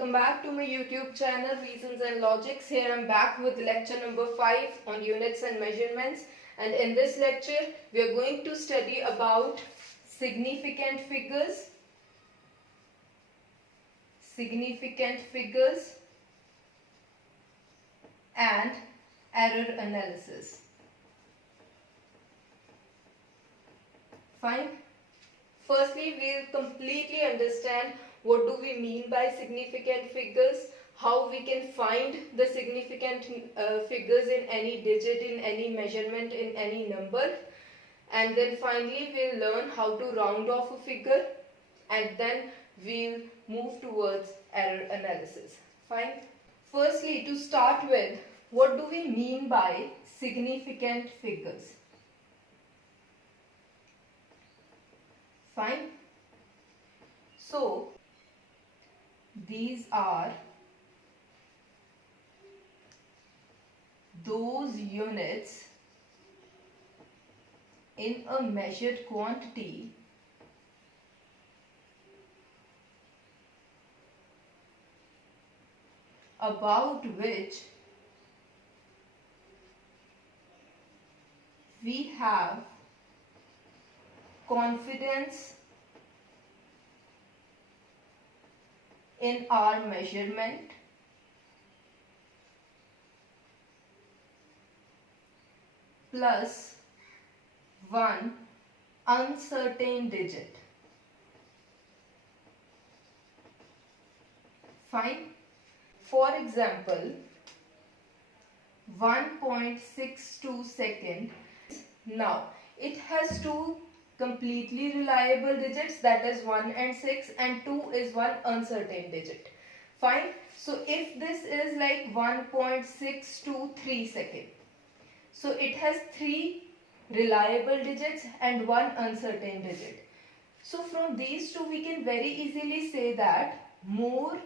welcome back to my YouTube channel Reasons and Logics. Here I'm back with lecture number 5 on units and measurements, and in this lecture we are going to study about significant figures and error analysis. Fine. Firstly, we'll completely understand what do we mean by significant figures, how we can find the significant figures in any digit, in any measurement, in any number, and then finally we'll learn how to round off a figure, and then we'll move towards error analysis. Fine. Firstly, to start with, what do we mean by significant figures? Fine. So, these are those units in a measured quantity about which we have confidence in our measurement plus one uncertain digit. Fine. For example, 1.62 second. Now, it has two completely reliable digits, that is 1 and 6, and 2 is one uncertain digit. Fine. So if this is like 1.623 second, so it has 3 reliable digits and 1 uncertain digit. So from these two we can very easily say that more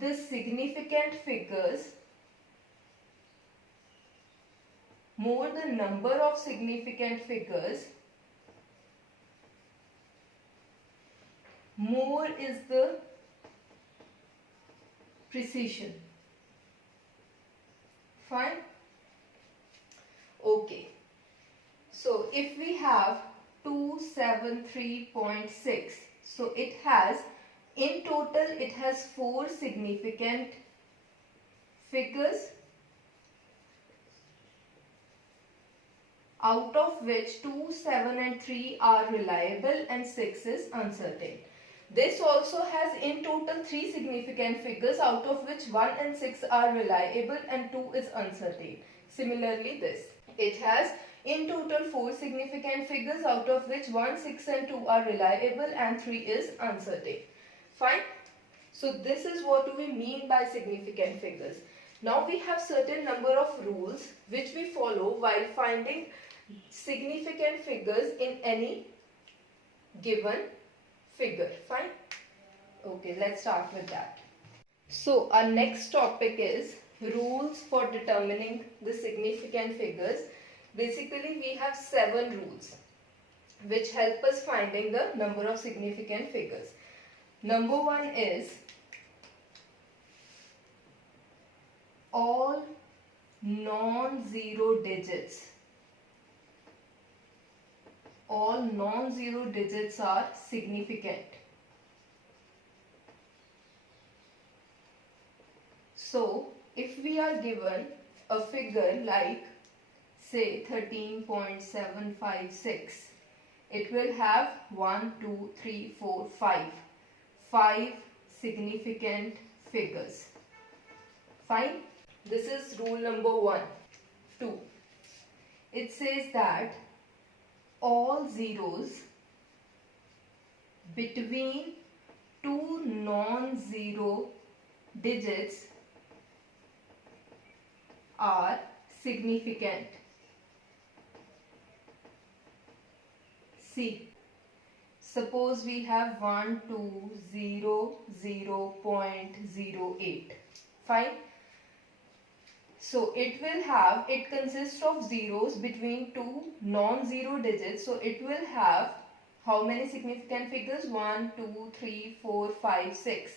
the significant figures, more the number of significant figures, more is the precision. Fine. Okay. So if we have 273.6, so it has, in total it has 4 significant figures, out of which 2, 7 and 3 are reliable and 6 is uncertain. This also has in total 3 significant figures, out of which 1 and 6 are reliable and 2 is uncertain. Similarly, this, it has in total 4 significant figures, out of which 1, 6 and 2 are reliable and 3 is uncertain. Fine. So this is what do we mean by significant figures. Now we have certain number of rules which we follow while finding significant figures in any given figure. Fine. Okay, let's start with that. So our next topic is rules for determining the significant figures. Basically we have 7 rules which help us finding the number of significant figures. Number 1 is all non-zero digits. All non-zero digits are significant. So, if we are given a figure like say 13.756, it will have 1, 2, 3, 4, 5 significant figures. Fine. This is rule number 1. 2. It says that all zeros between 2 non-zero digits are significant. See, suppose we have 1, 2, 0, 0.08. Fine. So it consists of zeros between two non-zero digits. So it will have How many significant figures? 1, 2, 3, 4, 5, 6.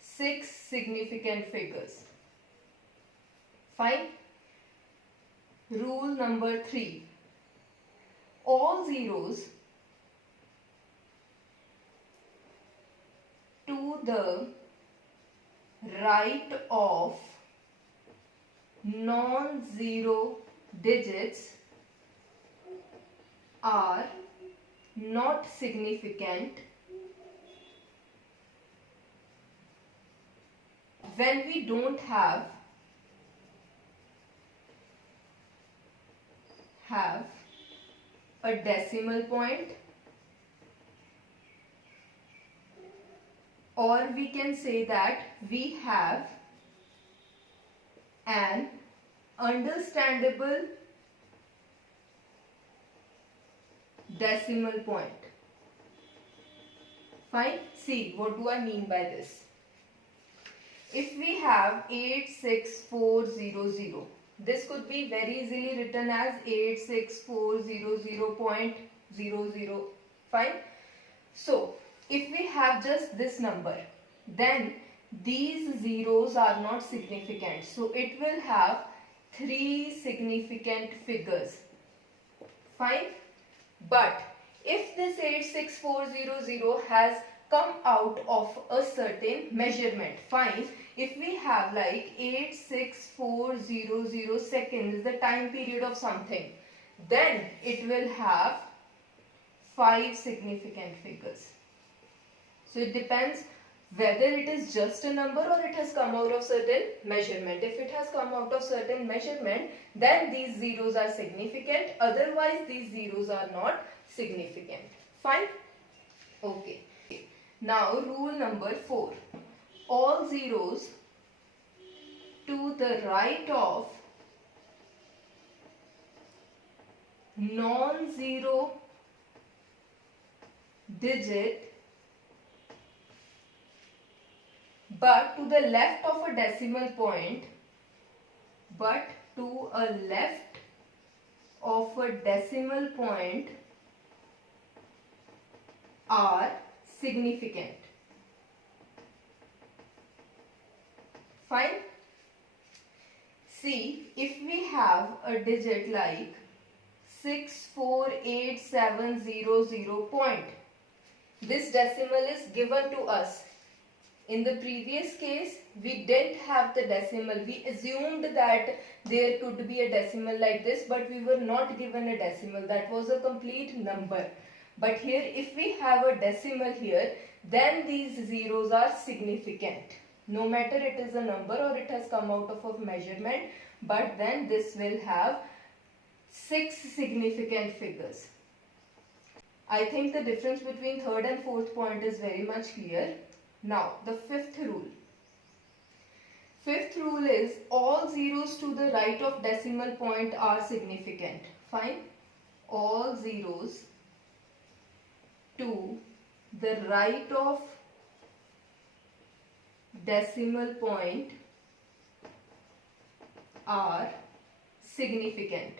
6 significant figures. Fine. Rule number 3. All zeros to the right of non-zero digits are not significant when we don't have a decimal point, or we can say that we have an understandable decimal point. Fine. See, what do I mean by this? If we have 86400, this could be very easily written as 86400.00. Fine. So, if we have just this number, then these zeros are not significant. So, it will have 3 significant figures. Fine. But if this 86400 has come out of a certain measurement, fine, if we have like 86400 seconds, the time period of something, then it will have 5 significant figures. So it depends whether it is just a number or it has come out of certain measurement. If it has come out of certain measurement, then these zeros are significant. Otherwise, these zeros are not significant. Fine? Okay. Now, rule number 4. All zeros to the right of non-zero digit but to the left of a decimal point, are significant. Fine. See, if we have a digit like 648,700 point, this decimal is given to us. In the previous case, we didn't have the decimal. We assumed that there could be a decimal like this, but we were not given a decimal. That was a complete number. But here, if we have a decimal here, then these zeros are significant. No matter it is a number or it has come out of a measurement, but then this will have 6 significant figures. I think the difference between third and fourth point is very much clear. Now, the fifth rule. Fifth rule is all zeros to the right of decimal point are significant. Fine. All zeros to the right of decimal point are significant.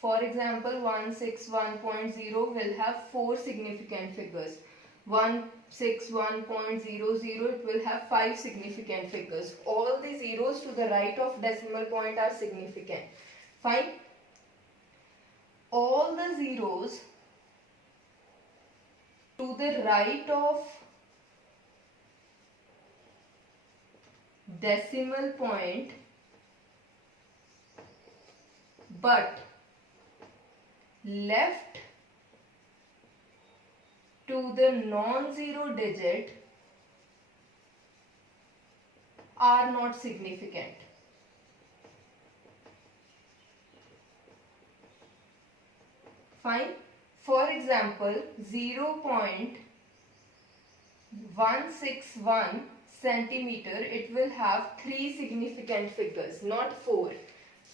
For example, 161.0 will have 4 significant figures. 161.00, it will have 5 significant figures. All the zeros to the right of decimal point are significant. Fine. All the zeros to the right of decimal point but left to the non-zero digit are not significant. Fine. For example, 0.161 centimeter, it will have 3 significant figures, not 4.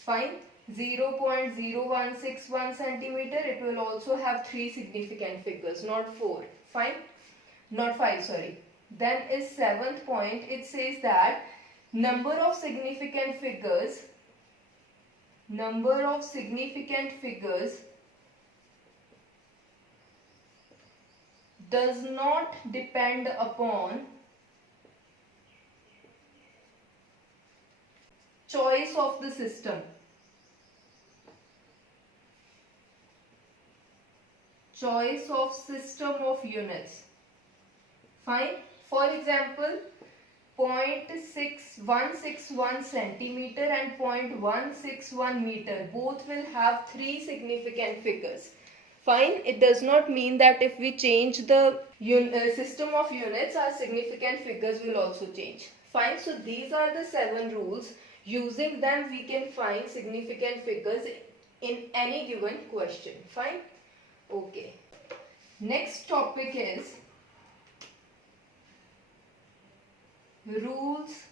Fine. 0.0161 centimeter, it will also have 3 significant figures, not 4. Fine. Not 5, sorry. Then is 7th point. It says that number of significant figures does not depend upon choice of the system. Choice of system of units. Fine. For example, 0.6161 centimeter and 0.161 meter both will have three significant figures. Fine. It does not mean that if we change the system of units, our significant figures will also change. Fine. So these are the 7 rules. Using them, we can find significant figures in any given question. Fine. Okay. Next topic is rules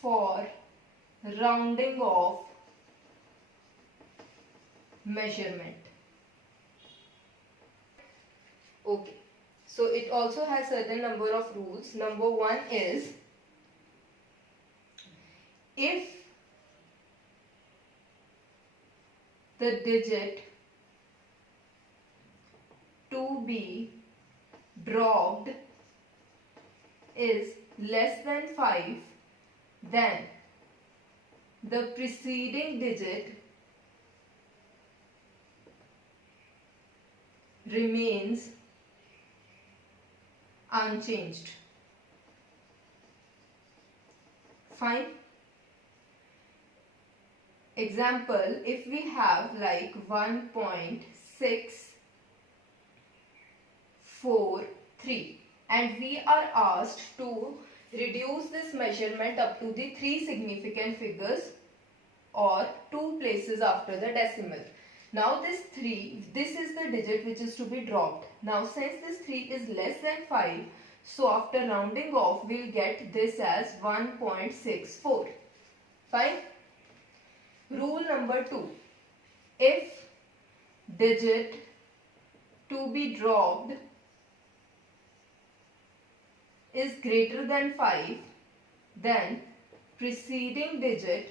for rounding off measurement. Okay. So it also has certain number of rules. Number 1 is, if the digit to be dropped is less than 5, then the preceding digit remains unchanged. Fine. Example, if we have like 1.643 and we are asked to reduce this measurement up to the 3 significant figures or 2 places after the decimal. Now this is the digit which is to be dropped. Now since this 3 is less than 5, so after rounding off we will get this as 1.64. Fine. Rule number 2. If digit to be dropped is greater than 5, then preceding digit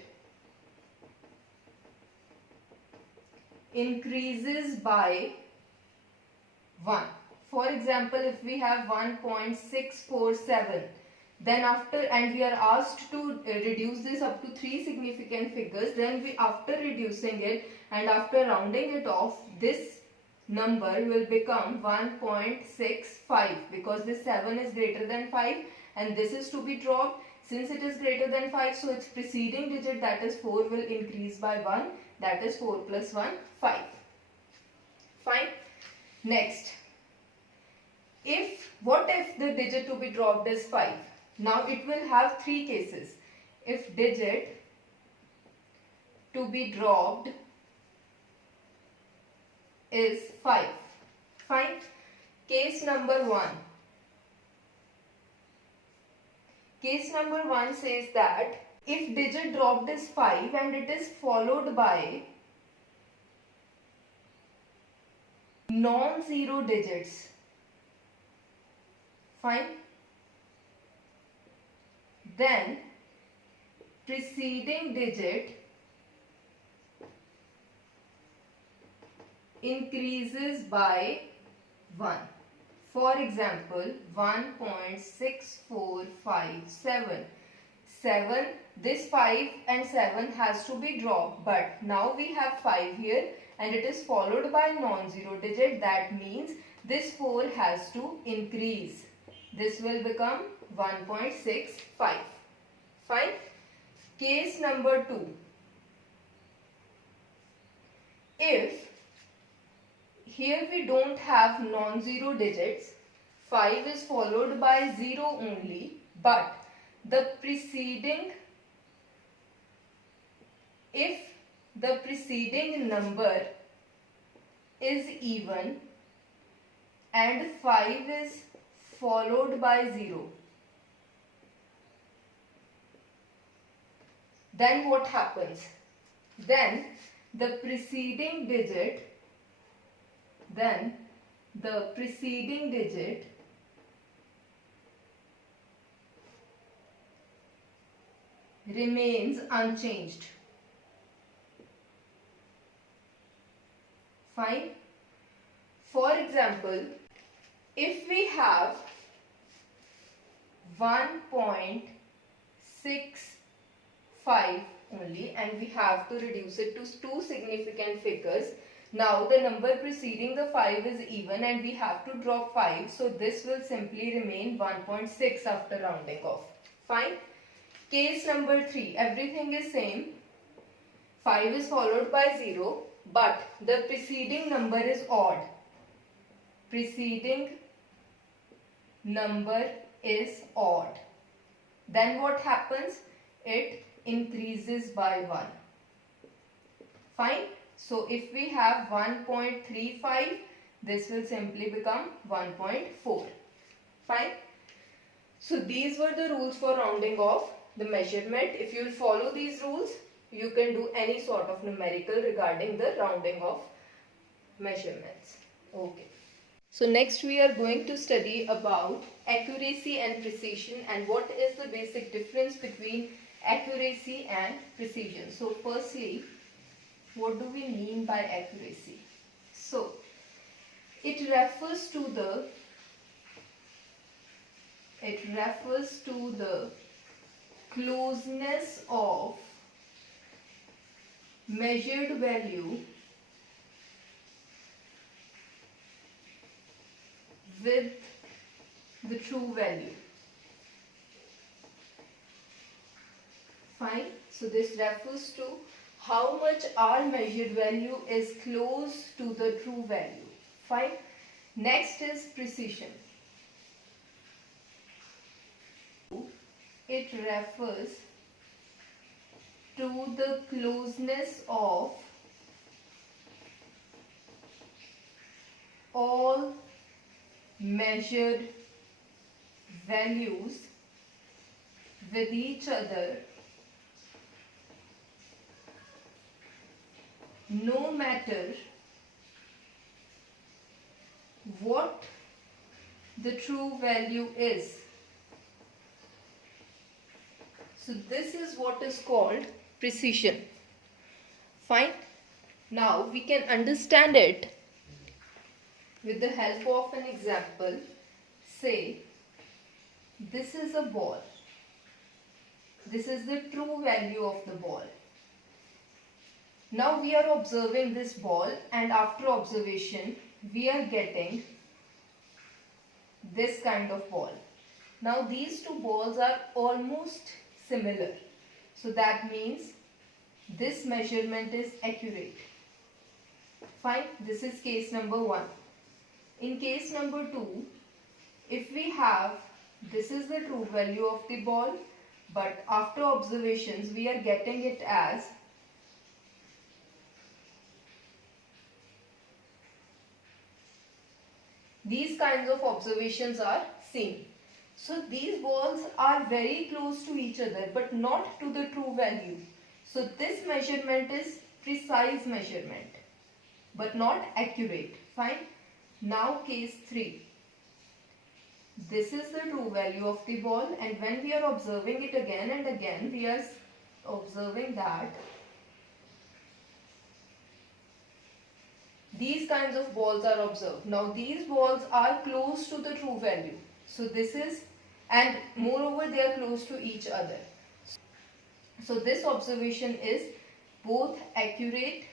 increases by 1. For example, if we have 1.647, then and we are asked to reduce this up to 3 significant figures, then after reducing it and after rounding it off, this number will become 1.65 because this 7 is greater than 5 and this is to be dropped. Since it is greater than 5, so its preceding digit, that is 4, will increase by 1, that is 4 plus 1, 5. Fine. Next, what if the digit to be dropped is 5? Now it will have 3 cases. If digit to be dropped is 5. Fine. Case number 1. Case number 1 says that if digit dropped is 5 and it is followed by non-zero digits. Fine. Then preceding digit increases by 1. For example, 1.6457. This 5 and 7 has to be dropped, but now we have 5 here and it is followed by non-zero digit. That means this 4 has to increase. This will become 1.65. Fine. Case number 2. If here we don't have non-zero digits, 5 is followed by 0 only, but if the preceding number is even and 5 is followed by 0, then what happens? Then the preceding digit remains unchanged. Fine. For example, if we have 1.65 only and we have to reduce it to two significant figures, now the number preceding the 5 is even and we have to drop 5, so this will simply remain 1.6 after rounding off. Fine. Case number 3, everything is same. 5 is followed by 0, but the preceding number is odd. Preceding number is odd. Then what happens? It increases by 1. Fine. So if we have 1.35, this will simply become 1.4. Fine. So these were the rules for rounding off the measurement. If you will follow these rules, you can do any sort of numerical regarding the rounding off measurements. Okay. So next we are going to study about accuracy and precision and what is the basic difference between accuracy and precision. So firstly, what do we mean by accuracy? So it refers to the closeness of measured value with the true value. Fine. So this refers to how much our measured value is close to the true value. Fine. Next is precision. It refers to the closeness of all measured values with each other, no matter what the true value is. So this is what is called precision. Fine. Now we can understand it with the help of an example. Say this is a ball. This is the true value of the ball. Now we are observing this ball and after observation we are getting this kind of ball. Now these two balls are almost similar. So that means this measurement is accurate. Fine. This is case number 1. In case number 2, if we have this is the true value of the ball, but after observations we are getting it as these kinds of observations are seen. So these balls are very close to each other but not to the true value. So this measurement is precise measurement but not accurate. Fine. Now case 3. This is the true value of the ball and when we are observing it again and again we are observing that these kinds of balls are observed. Now these balls are close to the true value. So this is, and moreover they are close to each other. So this observation is both accurate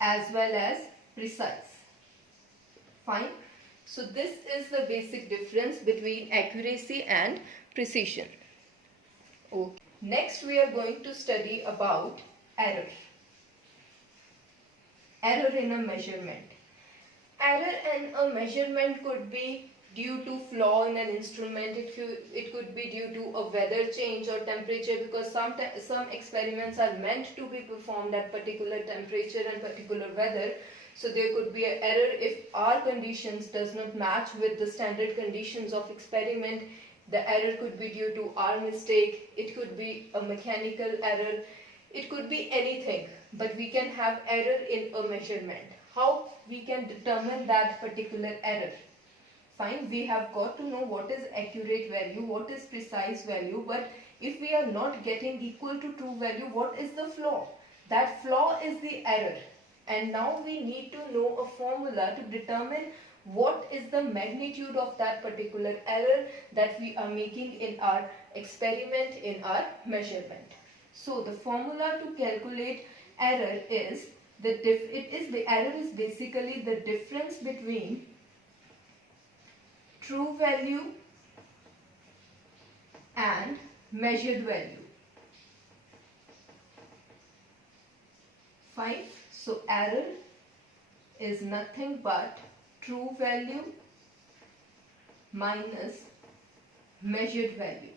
as well as precise. Fine. So this is the basic difference between accuracy and precision. Okay. Next we are going to study about error. Error in a measurement. Error in a measurement could be due to flaw in an instrument. It could be due to a weather change or temperature, because some experiments are meant to be performed at particular temperature and particular weather. So there could be an error if our conditions does not match with the standard conditions of experiment. The error could be due to our mistake. It could be a mechanical error. It could be anything, but we can have error in a measurement. How we can determine that particular error? Fine, we have got to know what is accurate value, what is precise value, but if we are not getting equal to true value, what is the flaw? That flaw is the error. And now we need to know a formula to determine what is the magnitude of that particular error that we are making in our experiment, in our measurement. So the formula to calculate error is the error is basically the difference between true value and measured value. Fine. So error is nothing but true value minus measured value.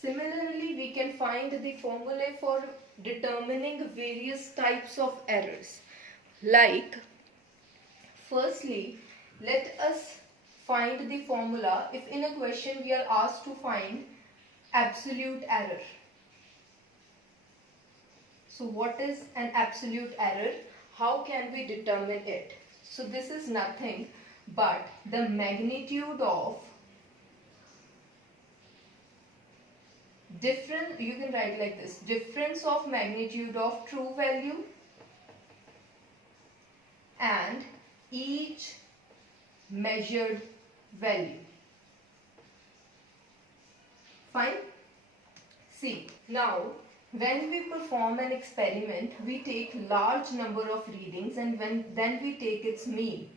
Similarly, we can find the formulae for determining various types of errors. Like, firstly, let us find the formula if in a question we are asked to find absolute error. So what is an absolute error? How can we determine it? So this is nothing but the magnitude of difference, you can write like this, difference of magnitude of true value and each measured value. Fine? See, now when we perform an experiment, we take large number of readings and then we take its mean.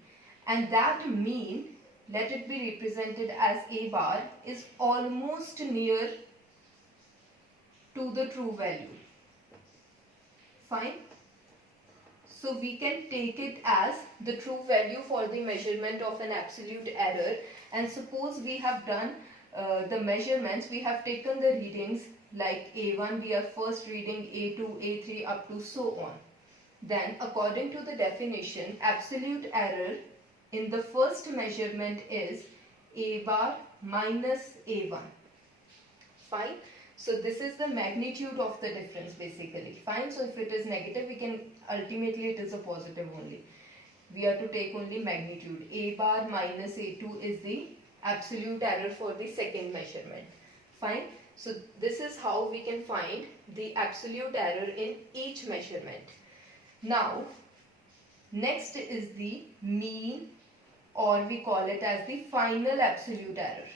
And that mean, let it be represented as A bar, is almost near to the true value. Fine? So we can take it as the true value for the measurement of an absolute error. And suppose we have done the measurements, we have taken the readings like A1, we are first reading A2, A3 up to so on. Then according to the definition, absolute error in the first measurement is A bar minus A1. Fine. So this is the magnitude of the difference basically. Fine. So if it is negative, we can ultimately it is a positive only. We have to take only magnitude. A bar minus A2 is the absolute error for the second measurement. Fine. So this is how we can find the absolute error in each measurement. Now, next is the mean, or we call it as the final absolute error.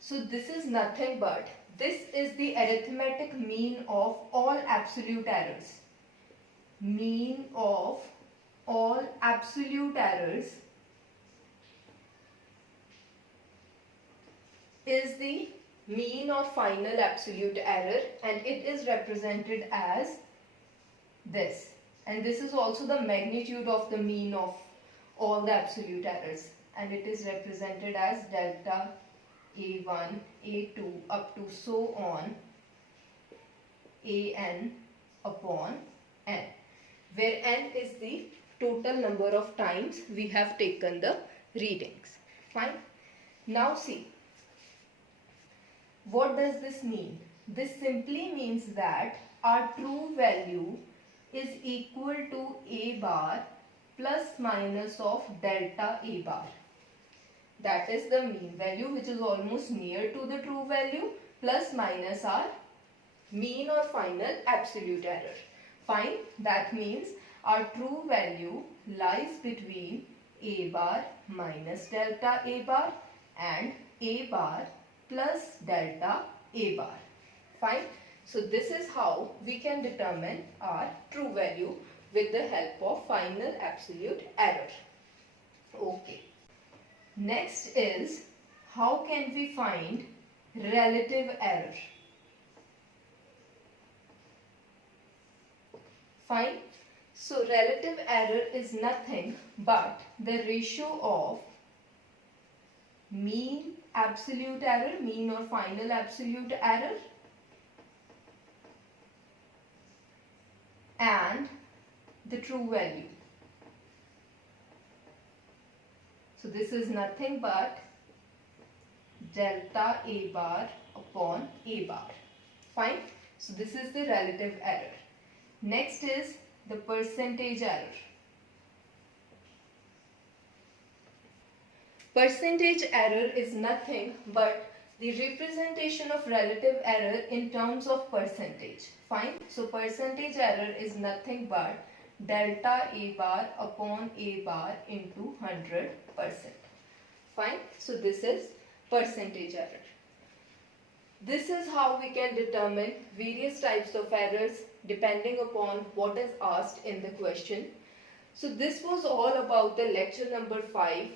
So this is nothing but, this is the arithmetic mean of all absolute errors. Mean of all absolute errors is the mean or final absolute error, and it is represented as this. And this is also the magnitude of the mean of all the absolute errors, and it is represented as delta A1, A2 up to so on An upon n, where n is the total number of times we have taken the readings. Fine. Now see, what does this mean? This simply means that our true value is equal to A bar plus minus of delta A bar. That is the mean value, which is almost near to the true value, plus minus our mean or final absolute error. Fine. That means our true value lies between A bar minus delta A bar and A bar plus delta A bar. Fine. So this is how we can determine our true value with the help of final absolute error. Okay. Next is, how can we find relative error? Fine. So relative error is nothing but the ratio of mean absolute error, mean or final absolute error, and the true value. So this is nothing but delta A bar upon A bar. Fine. So this is the relative error. Next is the percentage error. Percentage error is nothing but The representation of relative error in terms of percentage. Fine. So percentage error is nothing but delta A bar upon A bar into 100%. Fine. So this is percentage error. This is how we can determine various types of errors depending upon what is asked in the question. So this was all about the lecture number 5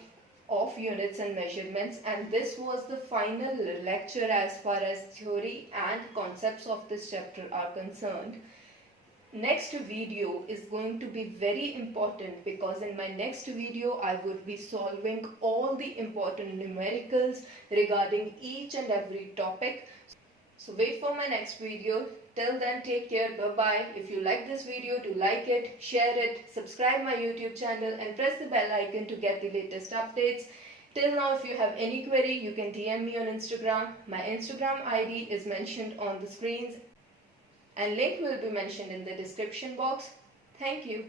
of units and measurements, and this was the final lecture as far as theory and concepts of this chapter are concerned. Next video is going to be very important because in my next video I would be solving all the important numericals regarding each and every topic. So wait for my next video. Till then, take care. Bye-bye. If you like this video, do like it, share it, subscribe my YouTube channel and press the bell icon to get the latest updates. Till now, if you have any query, you can DM me on Instagram. My Instagram ID is mentioned on the screens and link will be mentioned in the description box. Thank you.